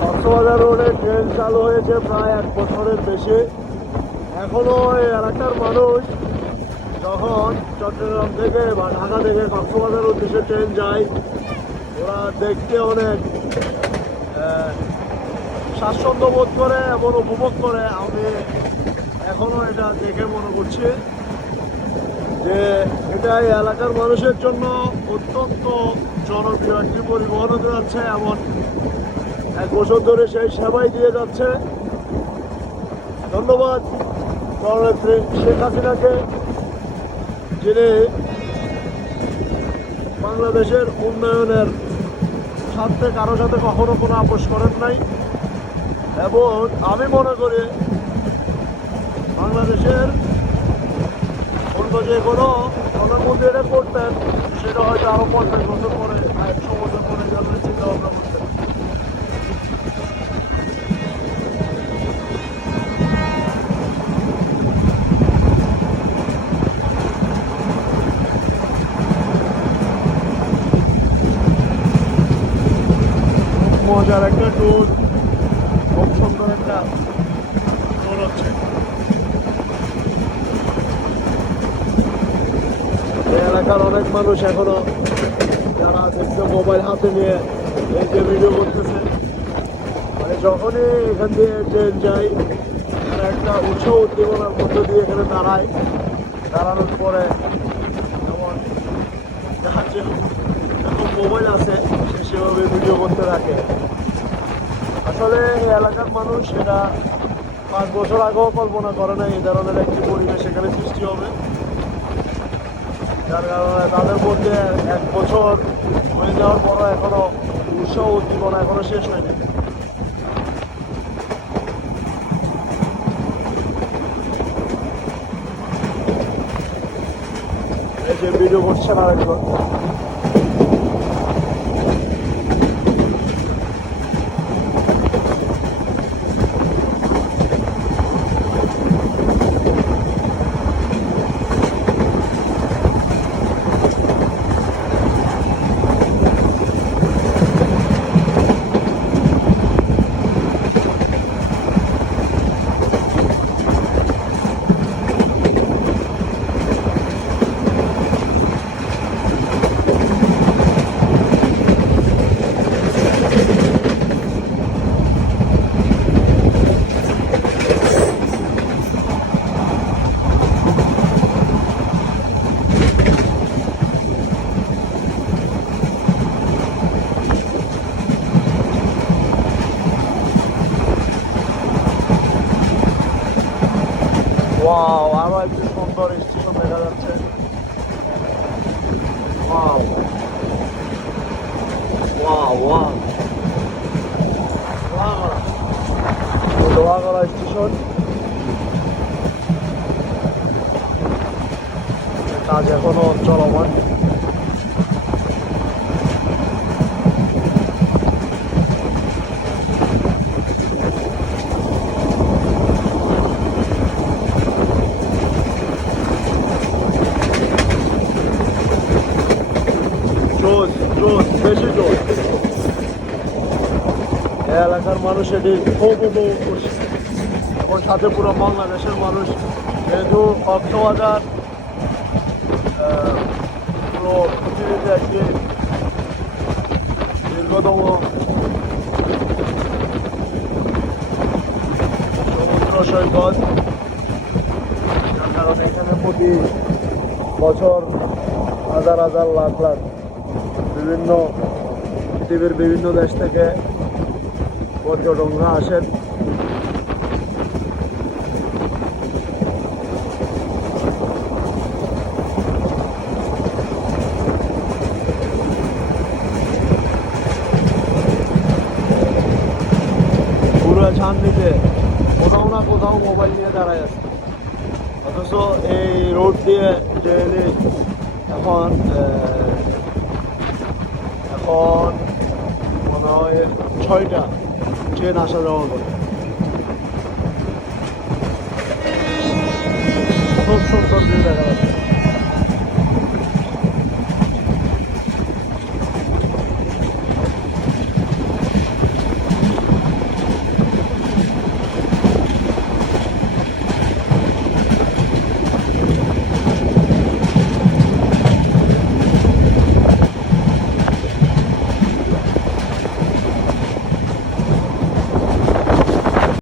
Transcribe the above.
কক্সবাজার রোডে ট্রেন চালু হয়েছে প্রায় 1 বছরের বেশি। এখনো এই এলাকার মানুষ যখন চট্টগ্রাম থেকে বা ঢাকা থেকে কক্সবাজার উদ্দেশ্যে ট্রেন যায়, ওরা দেখতে অনেক স্বাচ্ছন্দ্য বোধ করে এবং উপভোগ করে। আমি এখনো এটা দেখে মনে করছি যে এটা এই এলাকার মানুষের জন্য অত্যন্ত জনপ্রিয় একটি পরিবহন হতে যাচ্ছে, এমন 1 বছর ধরে সেই সেবাই দিয়ে যাচ্ছে। ধন্যবাদ জননেত্রী শেখ হাসিনাকে, যিনি বাংলাদেশের উন্নয়নের স্বার্থে কারো সাথে কখনো কোনো আপোষ করেন নাই। এবং আমি মনে করি বাংলাদেশের অন্য যে কোনো প্রধানমন্ত্রী এটা করতেন, সেটা হয়তো আরো 50 বছর পরে 100 বছর পরে জন্মের চিন্তা ভাবনা করতেন। মজার একটা ট্যুর, খুব সুন্দর একটা ট্যুর হচ্ছে। এই এলাকার অনেক মানুষ এখনো যারা দেখতে মোবাইল হাতে নিয়ে এই যে ভিডিও করতেছে, মানে যখনই এখান দিয়ে ট্রেন যায় তারা একটা উৎসাহ উদ্দীপনার মধ্য দিয়ে এখানে দাঁড়ায়। দাঁড়ানোর পরে যেমন যার যে এখন মোবাইল আছে সে সেভাবে ভিডিও করতে থাকে। আসলে এই এলাকার মানুষ সেটা 5 বছর আগেও কল্পনা করে না এই ধরনের একটি পরিবেশ এখানে সৃষ্টি হবে, যার কারণে তাদের মধ্যে 1 বছর হয়ে যাওয়ার পরও এখনো উৎসাহ উদ্দীপনা এখনো শেষ হয়নি। এই যে ভিডিও করছেন আরেকজন। ওয়াও, আরো একটি সুন্দর স্টেশন দেখা যাচ্ছে। Wow wow wow, Lohagara station. কাজ এখনো চলমান। বেশি জোর এলাকার মানুষ এটি খুব উপভোগ করছে, এবং সাথে পুরো বাংলাদেশের মানুষ। যেহেতু কক্সবাজার পুরো পৃথিবীতে একটি দীর্ঘতম সমুদ্র সৈকত, যার কারণে এখানে প্রতি বছর হাজার হাজার লাখ লাখ পৃথিবীর বিভিন্ন দেশ থেকে পর্যটকরা আসেন। পুরো ছান্দিতে কোথাও না কোথাও মোবাইল নিয়ে দাঁড়ায় আছে, অথচ এই রোড দিয়ে ডেইলি এখন মনে হয় 6টা ট্রেন আসা যাওয়া করে। খুব সুন্দর ভিউ দেখা যাচ্ছে।